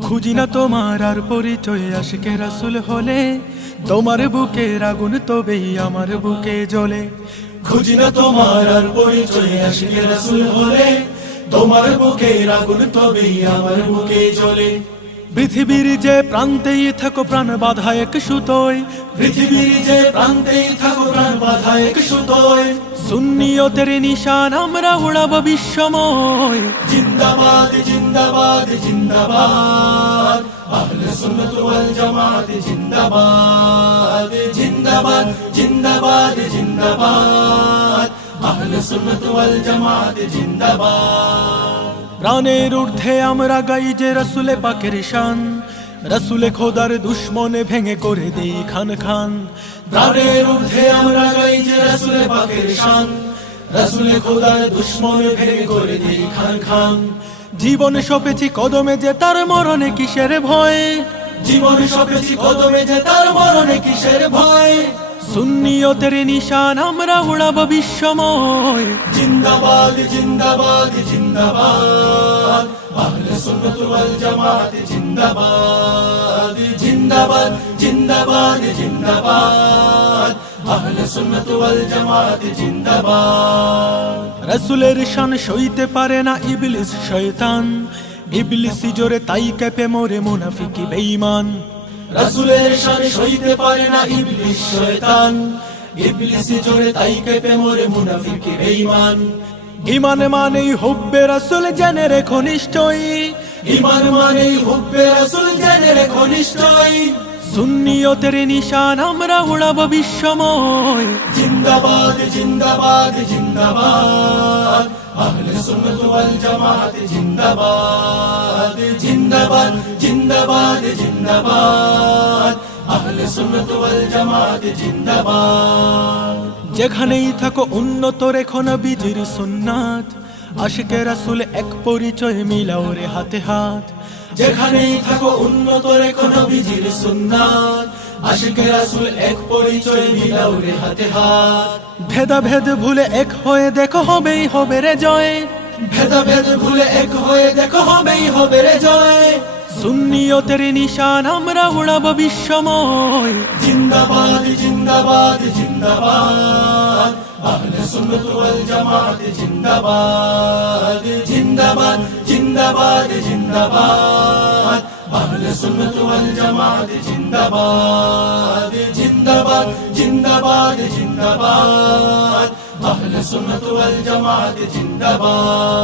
খুঁজি না তোমার আর পরিচয় আশিকে রাসুল হলে। তোমার বুকের আগুন তবেই আমার বুকে জ্বলে। খুঁজি না তোমার আর পরিচয় আশিকে রাসুল হলে। তোমার বুকের আগুন তবেই আমার বুকে জ্বলে। পৃথিবীর যে প্রান্তেই থাকো প্রাণ বাধা এক সুতোয়। পৃথিবীর যে প্রান্তেই থাকো প্রাণ বাধা এক সুতোয়। সুন্নিয়তের নিশান আমরা উড়াবো বিশ্বময়। জিন্দাবাদ জিন্দাবাদ জিন্দাবাদ। আহলে সুন্নাত ওয়াল জামাত জিন্দাবাদ। জিন্দাবাদ জিন্দাবাদ জিন্দাবাদ। আহলে সুন্নাত ওয়াল জামাত জিন্দাবাদ। প্রাণের ঊর্ধ্বে আমরা গাই যে রসুলে পাকের শান। রসুলে খোদার দুশ্মনে ভেঙে করে দেই খান খান। প্রাণের ঊর্ধ্বে আমরা গাই যে রসুলে পাকের শান। রসুলে খোদার দুশ্মনে ভেঙে করে দেই খান খান। জীবন সপেছি কদমে যে তার মরণে কিসের ভয়? জীবন সপেছি কদমে যে তার মরণে কিসের ভয়? সুন্নিয়তের নিশান আমরা উড়াবো বিশ্বময়। জিন্দাবাদ জিন্দাবাদ জিন্দাবাদ। সুন্নাত ওয়াল জামাত জিন্দাবাদ জিন্দাবাদ জিন্দাবাদ জিন্দাবাদ। আহলে সুন্নাত ওয়াল জামাত জিন্দাবাদ। রাসূলের শান সইতে পারে না ইবলিস শয়তান। ইবলিসি জোরে তাই কেঁপে মোরে মুনাফিকি বেঈমান। রাসূলের শান সইতে পারে না ইবলিস শয়তান। ইবলিসি জোরে তাই কেঁপে মোরে মুনাফিকি বেঈমান। ইমান মানেই হুব্বে রাসূল জেনে রেখো নিশ্চয়ই। ইমান মানেই হুব্বে রাসূল জেনে রেখো নিশ্চয়ই। সুন্নিয়তের নিশান আমরা উড়াবো বিশ্বময়। জিন্দাবাদ জিন্দাবাদ জিন্দাবাদ। আহলে সুন্নাত ওয়াল জামাত জিন্দাবাদ জিন্দাবাদ জিন্দাবাদ জিন্দাবাদ। যেখানেই থাকো উন্নত রেখো না বিজির সুন্নাত। আশিকে রাসুল এক পরিচয় মিলাও রে হাতে হাত। যেখানেই থাকো উন্নত রেখো না বিজির সুন্নাত। আশিকে রাসুল এক পরিচয় মিলাও রে হাতে হাত। ভেদা ভেদ ভুলে এক হয়ে দেখো হবেই হবে রে জয়। ভেদা ভেদ ভুলে এক হয়ে দেখো হবেই হবে রে জয়। সুন্নিয়তের নিশান আমরা উড়াবো বিশ্বময়। জিন্দাবাদ জিন্দাবাদ জিন্দাবাদ। আহলে সুন্নাত ওয়াল জামাত, জিন্দাবাদ জিন্দাবাদ জিন্দাবাদ জিন্দাবাদ। আহলে সুন্নাত ওয়াল জামাত, জিন্দাবাদ জিন্দাবাদ জিন্দাবাদ জিন্দাবাদ। আহলে সুন্নাত ওয়াল জামাত, জিন্দাবাদ।